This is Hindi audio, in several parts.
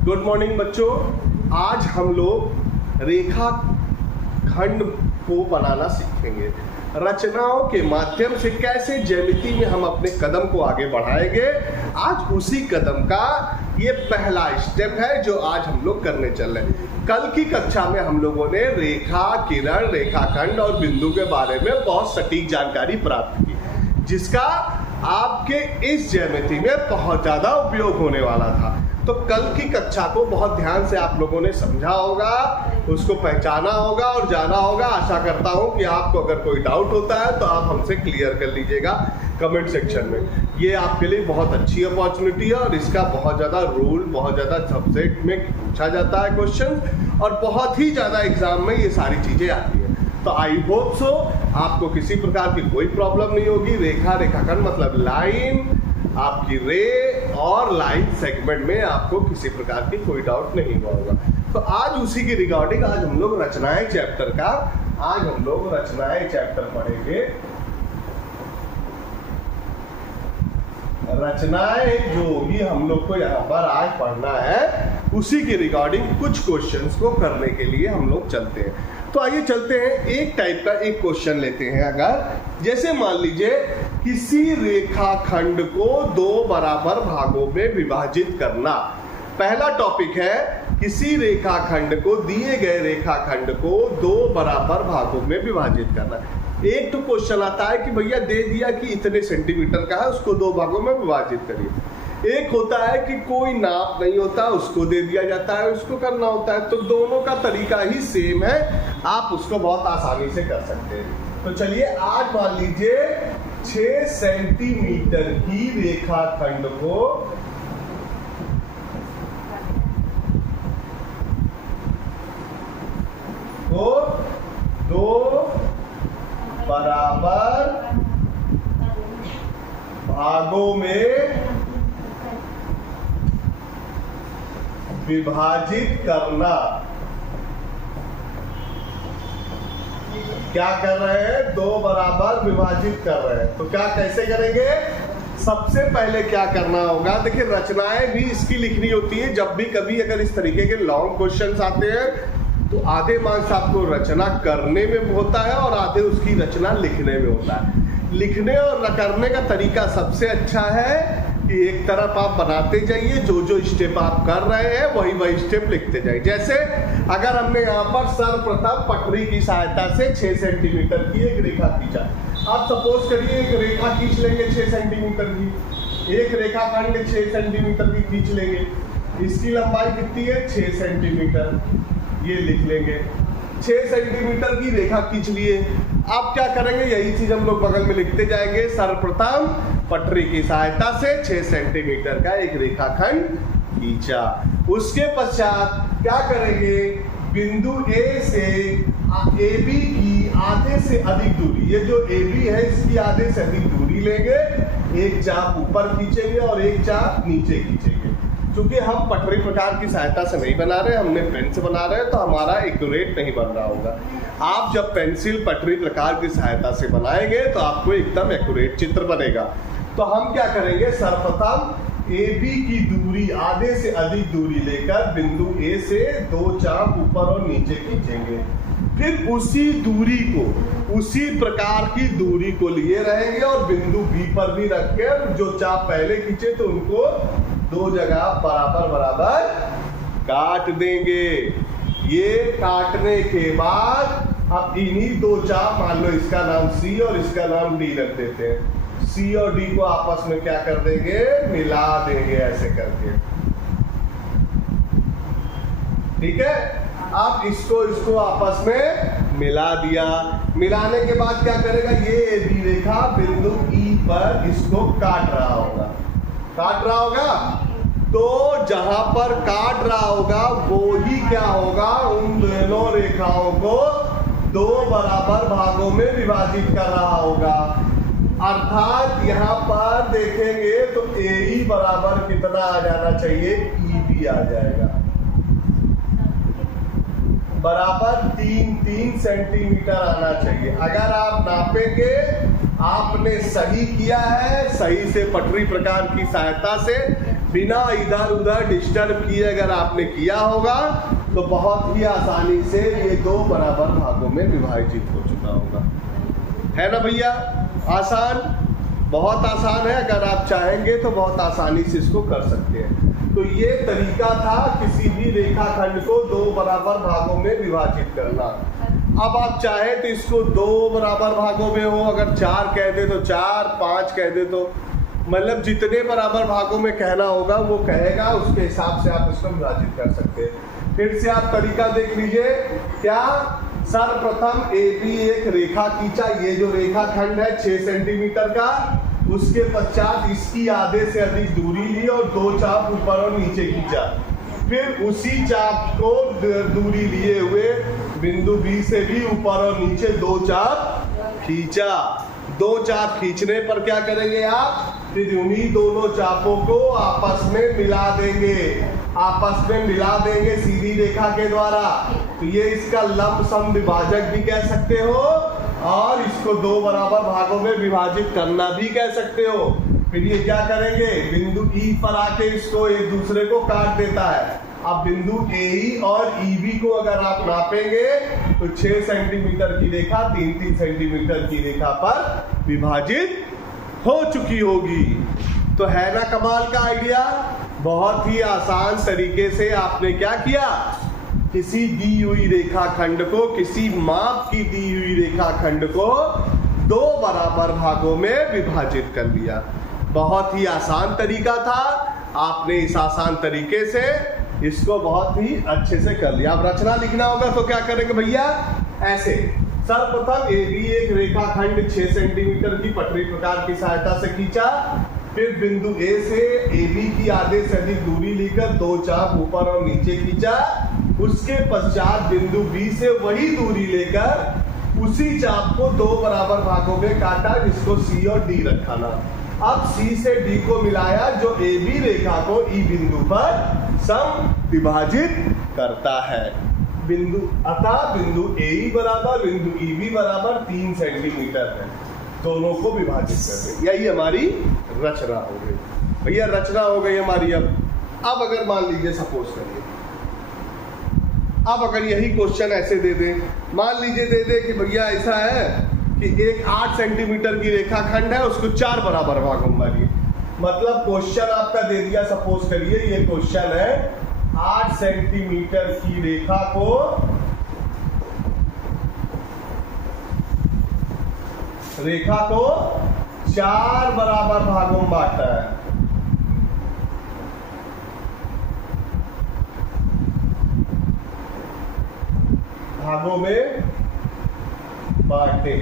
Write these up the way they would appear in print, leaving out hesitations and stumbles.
गुड मॉर्निंग बच्चों। आज हम लोग रेखा खंड को बनाना सीखेंगे। रचनाओं के माध्यम से कैसे ज्यामिति में हम अपने कदम को आगे बढ़ाएंगे। आज उसी कदम का ये पहला स्टेप है जो आज हम लोग करने चल रहे हैं। कल की कक्षा में हम लोगों ने रेखा, किरण, रेखाखंड और बिंदु के बारे में बहुत सटीक जानकारी प्राप्त की, जिसका आपके इस ज्यामिति में बहुत ज्यादा उपयोग होने वाला था। तो कल की कक्षा को बहुत ध्यान से आप लोगों ने समझा होगा, उसको पहचाना होगा और जाना होगा। आशा करता हूं कि आपको अगर कोई डाउट होता है तो आप हमसे क्लियर कर लीजिएगा कमेंट सेक्शन में। ये आपके लिए बहुत अच्छी अपॉर्चुनिटी है और इसका बहुत ज़्यादा रूल, बहुत ज़्यादा सब्जेक्ट में पूछा जाता है क्वेश्चन, और बहुत ही ज़्यादा एग्जाम में ये सारी चीज़ें आती हैं। तो आई होप सो आपको किसी प्रकार की कोई प्रॉब्लम नहीं होगी। रेखा, रेखाखंड मतलब लाइन, आपकी रे और लाइन सेगमेंट में आपको किसी प्रकार की कोई डाउट नहीं हुआ होगा। तो आज उसी की रिगार्डिंग आज हम लोग रचनाएं चैप्टर पढ़ेंगे। रचनाएं जो भी हम लोग को यहाँ पर आज पढ़ना है, उसी की रिगार्डिंग कुछ क्वेश्चंस को करने के लिए हम लोग चलते हैं। तो आइए चलते हैं, एक टाइप का एक क्वेश्चन लेते हैं। अगर जैसे मान लीजिए किसी रेखाखंड को दो बराबर भागों में विभाजित करना। पहला टॉपिक है किसी रेखाखंड को, दिए गए रेखाखंड को दो बराबर भागों में विभाजित करना। एक तो क्वेश्चन आता है कि भैया दे दिया कि इतने सेंटीमीटर का है, उसको दो भागों में विभाजित करिए। एक होता है कि कोई नाप नहीं होता, उसको दे दिया जाता है, उसको करना होता है। तो दोनों का तरीका ही सेम है, आप उसको बहुत आसानी से कर सकते हैं। तो चलिए आज मान लीजिए 6 सेंटीमीटर की रेखाखंड को दो बराबर भागों में विभाजित करना। क्या कर रहे हैं? दो बराबर विभाजित कर रहे हैं। तो क्या कैसे करेंगे? सबसे पहले क्या करना होगा, देखिए रचनाएं भी इसकी लिखनी होती है। जब भी कभी अगर इस तरीके के लॉन्ग क्वेश्चंस आते हैं तो आधे मार्क्स आपको रचना करने में होता है और आधे उसकी रचना लिखने में होता है। लिखने और करने का तरीका सबसे अच्छा है कि एक तरफ आप बनाते जाइए, जो जो स्टेप आप कर रहे हैं वही वही स्टेप लिखते जाइए। जैसे अगर हमने यहाँ पर सर्वप्रथम पटरी की सहायता से 6 सेंटीमीटर की एक रेखा खींचा। आप सपोज करिए एक रेखा खींच लेंगे 6 सेंटीमीटर की, एक रेखाखंड 6 सेंटीमीटर की खींच लेंगे। इसकी लंबाई कितनी है? 6 सेंटीमीटर। ये लिख लेंगे, 6 सेंटीमीटर की रेखा खींच लिए। आप क्या करेंगे? यही चीज हम लोग बगल में लिखते जाएंगे। सर्वप्रथम पटरी की सहायता से 6 सेंटीमीटर का एक रेखाखंड खींचा। उसके पश्चात क्या करेंगे? बिंदु ए से AB की आधे से अधिक दूरी, ये जो AB है इसकी आधे से अधिक दूरी लेंगे। एक चाप ऊपर खींचेंगे और एक चाप नीचे खींचेंगे। क्योंकि हम पटरी प्रकार की सहायता से नहीं बना रहे, हमने पेन से बना रहे हैं, तो हमारा एक्यूरेट नहीं बन रहा होगा। आप जब पेंसिल पटरी प्रकार की सहायता से बनाएंगे तो आपको एकदम एक्यूरेट चित्र बनेगा। तो हम क्या करेंगे? सर्वप्रथम AB की दूरी, आधे से अधिक दूरी लेकर बिंदु A से 2 चाप ऊपर और नीचे खींचेंगे। फिर उसी दूरी को, उसी प्रकार की दूरी को लिए रहेंगे और बिंदु B पर भी रख के जो चाप पहले खींचे तो उनको 2 जगह बराबर बराबर काट देंगे। ये काटने के बाद अब इन्हीं 2 चाप, मान लो इसका नाम C और इसका नाम D रख देते हैं। C और D को आपस में क्या कर देंगे? मिला देंगे ऐसे करके। ठीक है, आप इसको आपस में मिला दिया। मिलाने के बाद क्या करेगा? ये AB रेखा बिंदु E पर इसको काट रहा होगा। तो जहां पर काट रहा होगा वो ही क्या होगा? उन दोनों रेखाओं को 2 बराबर भागों में विभाजित कर रहा होगा। अर्थात यहाँ पर देखेंगे तो AE बराबर कितना आ जाना चाहिए? EB आ जाएगा। बराबर 3 सेंटीमीटर आना चाहिए। अगर आप नापेंगे, आपने सही किया है, सही से पटरी प्रकार की सहायता से बिना इधर उधर डिस्टर्ब किए अगर आपने किया होगा तो बहुत ही आसानी से ये 2 बराबर भागों में विभाजित हो चुका होगा। है ना भैया? आसान, बहुत आसान है। अगर आप चाहेंगे तो बहुत आसानी से इसको कर सकते हैं। तो ये तरीका था किसी भी रेखाखंड को 2 बराबर भागों में विभाजित करना। अब आप चाहें तो इसको 2 बराबर भागों में हो, अगर 4 कह दे तो 4, 5 कह दे तो, मतलब जितने बराबर भागों में कहना होगा वो कहेगा, उसके हिसाब से आप इसको विभाजित कर सकते हैं। फिर से आप तरीका देख लीजिए। क्या? सर्वप्रथम AB एक रेखा खींचा, ये जो रेखाखंड है 6 सेंटीमीटर का, उसके पश्चात इसकी आधे से अधिक दूरी ली और 2 चाप ऊपर और नीचे खींचा। फिर उसी चाप को दूरी लिए हुए बिंदु B से भी ऊपर और नीचे 2 चाप खींचा। 2 चाप खींचने पर क्या करेंगे आप? फिर उन्हीं दोनों चापों को आपस में मिला देंगे, आपस में मिला देंगे सीधी रेखा के द्वारा। तो ये इसका लंब समविभाजक भी कह सकते हो और इसको 2 बराबर भागों में विभाजित करना भी कह सकते हो। फिर ये क्या करेंगे? बिंदु E पर आके इसको एक दूसरे को काट देता है। अब बिंदु AE और EB को अगर आप नापेंगे तो 6 सेंटीमीटर की रेखा 3-3 सेंटीमीटर की रेखा पर विभाजित हो चुकी होगी। तो है ना कमाल का आइडिया? बहुत ही आसान तरीके से आपने क्या किया? किसी दी हुई रेखाखंड को, किसी माप की दी हुई रेखाखंड को 2 बराबर भागों में विभाजित कर लिया। बहुत ही आसान तरीका था। आपने इस आसान तरीके से इसको बहुत ही अच्छे से कर लिया। अब रचना लिखना होगा तो क्या करेंगे भैया? ऐसे सर्वप्रथम AB एक रेखाखंड 6 सेंटीमीटर की पटरी प्रकार की सहायता से खींचा। फिर बिंदु A से AB की आधे से अधिक दूरी लेकर 2 चाप ऊपर और नीचे खींचा। उसके पश्चात बिंदु B से वही दूरी लेकर उसी चाप को 2 बराबर भागों में काटा, जिसको C और D रखा ना। अब C से D को मिलाया जो AB रेखा को E बिंदु पर समविभाजित करता है। अतः बिंदु AE बराबर बिंदु EB बराबर 3 सेंटीमीटर है। दोनों को विभाजित कर दें। यही हमारी रचना हो गई भैया, रचना हो गई हमारी। अब अगर मान लीजिए सपोज करिए, अब अगर यही क्वेश्चन ऐसे दे दें, मान लीजिए दे दे कि भैया ऐसा है कि एक 8 सेंटीमीटर की रेखाखंड है, उसको 4 बराबर भागों में बांटिए। मतलब क्वेश्चन आपका दे दिया, सपोज करिए ये क्वेश्चन है 8 सेंटीमीटर की रेखा को 4 बराबर भागों में बांटा है। भागों में बांटे,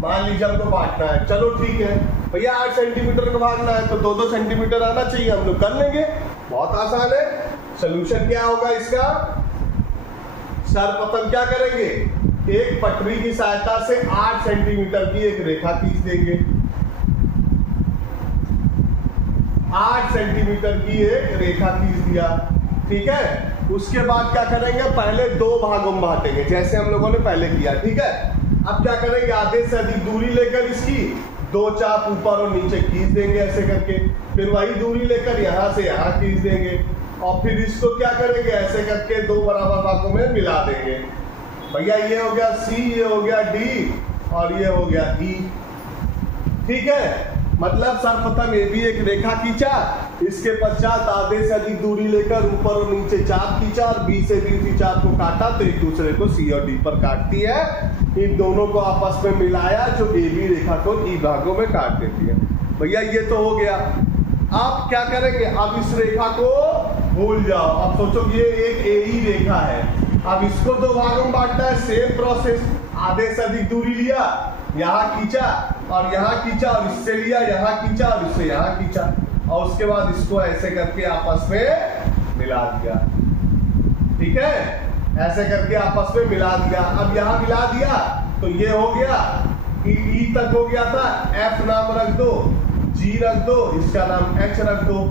मान लीजिए हमको बांटना है। चलो ठीक है भैया, 8 सेंटीमीटर को भागना है तो 2-2 सेंटीमीटर आना चाहिए, हम लोग कर लेंगे। बहुत आसान है। सॉल्यूशन क्या होगा इसका? सर्वप्रथम क्या करेंगे? एक पटरी की सहायता से 8 सेंटीमीटर की एक रेखा खींच देंगे। 8 सेंटीमीटर की एक रेखा खींच दिया, ठीक है। उसके बाद क्या करेंगे? पहले 2 भागों में बांटेंगे, जैसे हम लोगों ने पहले किया, ठीक है। अब क्या करेंगे? आधे से अधिक दूरी लेकर इसकी 2 चाप ऊपर और नीचे खींच देंगे ऐसे करके। फिर वही दूरी लेकर यहां से यहां खींच देंगे और फिर इसको क्या करेंगे? ऐसे करके 2 बराबर भागों में मिला देंगे। भैया ये हो गया C, ये हो गया D और ये हो गया E, ठीक है। मतलब सर्वप्रथम AB एक रेखा खींचा, इसके पश्चात आधे से अधिक दूरी लेकर ऊपर और नीचे चाप खींचा और B से भी उसी चाप को काटा तो एक दूसरे को C और D पर काटती है। इन दोनों को आपस में मिलाया जो AB रेखा को E भागों में काट देती है। भैया ये तो हो गया। आप क्या करेंगे? अब इस रेखा को भूल जाओ। अब सोचो ये एक AE रेखा है, अब इसको 2 भागों में बांटना है। सेम प्रोसेस, आधे से अधिक दूरी लिया, यहाँ खींचा और यहाँ खींचा और इससे लिया, यहाँ खींचा और इससे यहाँ खींचा और उसके बाद इसको ऐसे करके आपस में मिला दिया, ठीक है। ऐसे करके आपस में मिला दिया। अब यहाँ मिला दिया तो ये हो गया, E तक हो गया था, F नाम रख दो, G रख दो, इसका नाम H रख दो।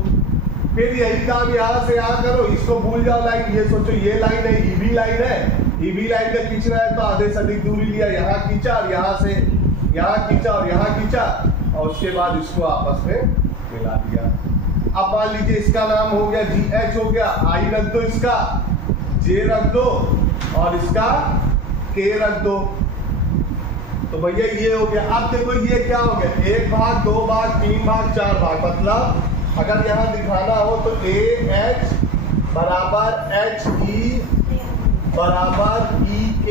फिर यही काम यहाँ से यहाँ करो, इसको भूल जाओ लाइन। ये सोचो ये लाइन है, EB लाइन है, EB लाइन का खींचना है तो आधे से अधिक दूरी लिया, यहाँ खींचा और यहाँ से यहाँ खींचा और यहाँ खींचा और उसके बाद इसको आपस में मिला दिया। अब मान लीजिए इसका नाम हो गया GH हो गया, I रख दो, इसका J रख दो और इसका K रख दो। तो भैया ये हो गया। अब देखो ये क्या हो गया, 1 भाग 2 भाग 3 भाग 4 भाग, मतलब अगर यहाँ दिखाना हो तो AH बराबर HE बराबर EK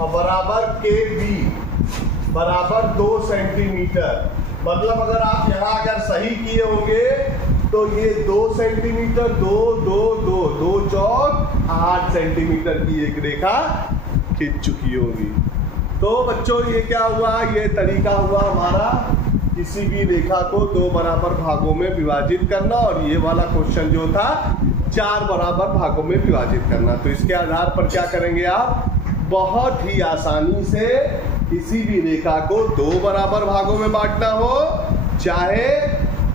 और बराबर KB बराबर 2 सेंटीमीटर। मतलब अगर आप यहाँ अगर सही किए होंगे तो ये 2 सेंटीमीटर 2 चौक 8 सेंटीमीटर की एक रेखा खींच चुकी होगी। तो बच्चों ये क्या हुआ, ये तरीका हुआ हमारा किसी भी रेखा को 2 बराबर भागों में विभाजित करना, और ये वाला क्वेश्चन जो था 4 बराबर भागों में विभाजित करना। तो इसके आधार पर क्या करेंगे आप, बहुत ही आसानी से किसी भी रेखा को 2 बराबर भागों में बांटना हो, चाहे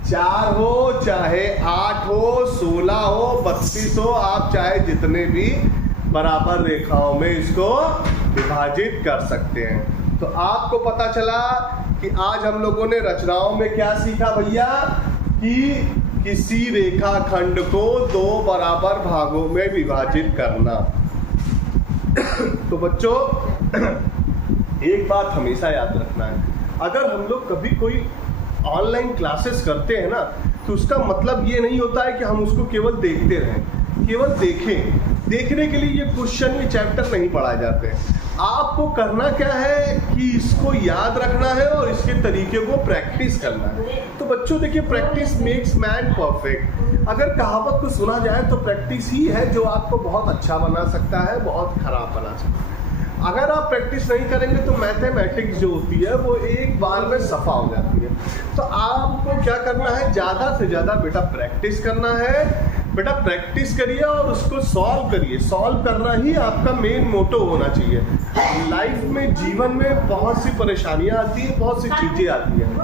4 हो, चाहे 8 हो, 16 हो, 32 हो, आप चाहे जितने भी बराबर रेखाओं में इसको विभाजित कर सकते हैं। तो आपको पता चला कि आज हम लोगों ने रचनाओं में क्या सीखा भैया, कि किसी रेखा खंड को 2 बराबर भागों में विभाजित करना। तो बच्चों एक बात हमेशा याद रखना है, अगर हम लोग कभी कोई ऑनलाइन क्लासेस करते हैं ना, तो उसका मतलब ये नहीं होता है कि हम उसको केवल देखते रहें, केवल देखें। देखने के लिए ये क्वेश्चन ये चैप्टर नहीं पढ़ाए जाते हैं। आपको करना क्या है कि इसको याद रखना है और इसके तरीके को प्रैक्टिस करना है। तो बच्चों देखिए, प्रैक्टिस मेक्स मैन परफेक्ट। अगर कहावत को सुना जाए तो प्रैक्टिस ही है जो आपको बहुत अच्छा बना सकता है, बहुत खराब बना सकता है। अगर आप प्रैक्टिस नहीं करेंगे तो मैथमेटिक्स जो होती है वो एक बार में सफा हो जाती है। तो आपको क्या करना है, ज़्यादा से ज़्यादा बेटा प्रैक्टिस करना है। बेटा प्रैक्टिस करिए और उसको सॉल्व करिए। सॉल्व करना ही आपका मेन मोटो होना चाहिए। लाइफ में, जीवन में बहुत सी परेशानियां आती हैं, बहुत सी चीज़ें आती हैं।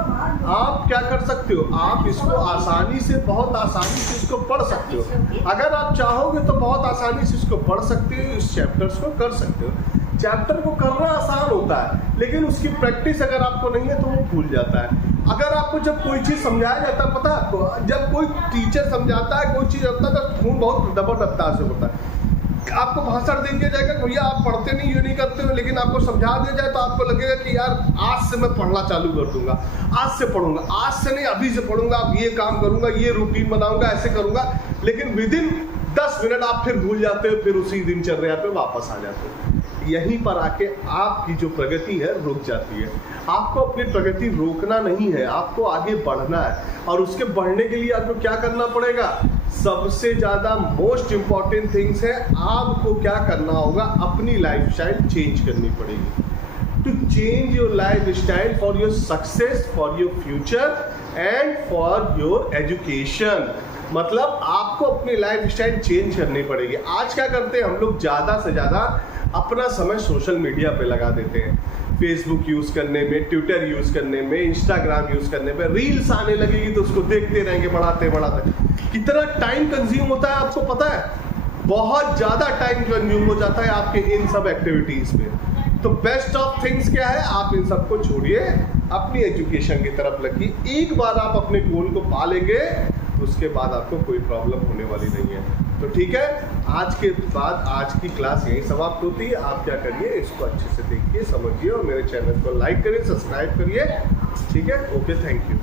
आप क्या कर सकते हो, आप इसको आसानी से, बहुत आसानी से इसको पढ़ सकते हो। अगर आप चाहोगे तो बहुत आसानी से इसको पढ़ सकते हो, इस चैप्टर्स को कर सकते हो। चैप्टर को करना आसान होता है, लेकिन उसकी प्रैक्टिस अगर आपको नहीं है तो वो भूल जाता है। अगर आपको जब कोई चीज़ समझाया जाता है, पता है आपको, जब कोई टीचर समझाता है कोई चीज़ होता है तो खून बहुत डबल रफ्तार से होता है। आपको भाषण दे दिया जाएगा, भैया आप पढ़ते नहीं, ये नहीं करते हो, लेकिन आपको समझा दिया जाए तो आपको लगेगा कि यार आज से मैं पढ़ना चालू कर दूंगा, आज से पढ़ूंगा, आज से नहीं अभी से पढ़ूंगा, अब ये काम करूंगा, ये रूटीन बनाऊंगा, ऐसे करूंगा। लेकिन विदिन 10 मिनट आप फिर भूल जाते हो, फिर उसी दिनचर्या पे वापस आ जाते हो। यहीं पर आके आपकी जो प्रगति है रुक जाती है। आपको अपनी प्रगति रोकना नहीं है, आपको आगे बढ़ना है। और उसके बढ़ने के लिए आपको क्या करना पड़ेगा, सबसे ज़्यादा मोस्ट इम्पॉर्टेंट थिंग्स है, आपको क्या करना होगा, अपनी लाइफस्टाइल चेंज करनी पड़ेगी। To change your lifestyle for your success, for your future and for your education. मतलब आपको अपनी लाइफस्टाइल चेंज करनी पड़ेगी। आज क्या करते हैं हम लोग, ज़्यादा से ज़्यादा अपना समय सोशल मीडिया पे लगा देते हैं। फेसबुक यूज़ करने में, ट्विटर यूज़ करने में, इंस्टाग्राम यूज़ करने में, रील्स आने लगेगी तो उसको देखते रहेंगे, बढ़ाते बढ़ाते। कितना टाइम कंज्यूम होता है आपको पता है, बहुत ज़्यादा टाइम कंज्यूम हो जाता है आपके इन सब एक्टिविटीज़ में। तो बेस्ट ऑफ थिंग्स क्या है, आप इन सबको छोड़िए, अपनी एजुकेशन की तरफ लगिए। एक बार आप अपने गोल को पा लेंगे, उसके बाद आपको कोई प्रॉब्लम होने वाली नहीं है। तो ठीक है, आज के बाद आज की क्लास यहीं समाप्त होती है। आप क्या करिए, इसको अच्छे से देखिए, समझिए और मेरे चैनल को लाइक करिए, सब्सक्राइब करिए। ठीक है, ओके, थैंक यू।